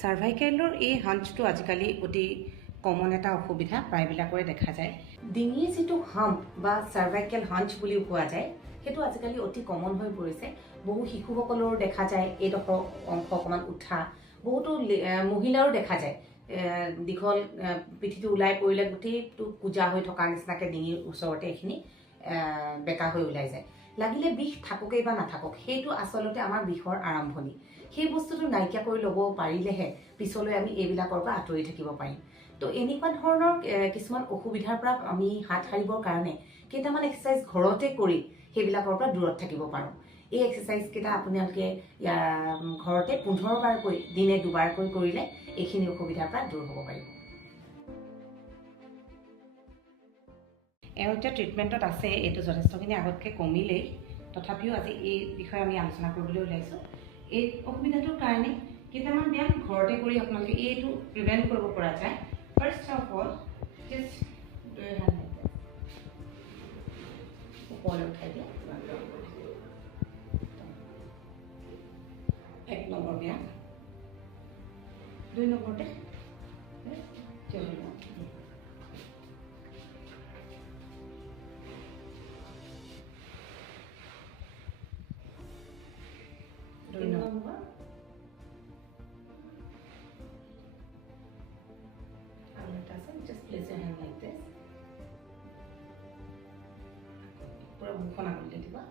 সাৰ্ভাইকেলৰ এই হাঞ্চটো আজিকালি অতি কমন এটা অসুবিধা প্ৰায়বিলাকৰে দেখা যায়। ডিঙিৰ যিটো হাম্প বা সাৰ্ভাইকেল হাঞ্চ বুলিও কোৱা যায়, সেইটো আজিকালি অতি কমন হৈ পৰিছে। বহু শিশুসকলৰো দেখা যায় এইডোখৰ অংশ অকণমান উঠা, বহুতো মহিলাৰো দেখা যায় দীঘল পিঠিটো ওলাই পৰিলে গোটেইটো কোজা হৈ থকা নিচিনাকৈ ডিঙিৰ ওচৰতে এইখিনি বেকা হৈ ওলাই যায়। লাগিলে বিষ থাককেই বা নাথাকক, সেইটো আচলতে আমাৰ বিষৰ আৰম্ভণি। সেই বস্তুটো নাইকিয়া কৰি ল'ব পাৰিলেহে পিছলৈ আমি এইবিলাকৰ পৰা আঁতৰি থাকিব পাৰিম। তো এনেকুৱা ধৰণৰ কিছুমান অসুবিধাৰ পৰা আমি হাত সাৰিবৰ কাৰণে কেইটামান এক্সাৰচাইজ ঘৰতে কৰি সেইবিলাকৰ পৰা দূৰত থাকিব পাৰোঁ। এই এক্সাৰচাইজকেইটা আপোনালোকে ঘৰতে 15 বাৰকৈ দিনে 2 বাৰকৈ কৰিলে এইখিনি অসুবিধাৰ পৰা দূৰ হ'ব পাৰিব। এওঁ এতিয়া ট্ৰিটমেণ্টত আছে, এইটো যথেষ্টখিনি আগতকৈ কমিলেই, তথাপিও আজি এই বিষয়ে আমি আলোচনা কৰিবলৈ ওলাইছোঁ। এই অসুবিধাটোৰ কাৰণে কেইটামান ব্যায়াম ঘৰতে কৰি আপোনালোকে এইটো প্ৰিভেণ্ট কৰিব পৰা যায়। ফাৰ্ষ্ট অফ অল জাষ্ট ওপৰলৈ উঠাই দিয়ে। 1 নম্বৰ ব্যায়াম, 2 নম্বৰতে just place your hand like this. पूरा मुखना कर लेती बा।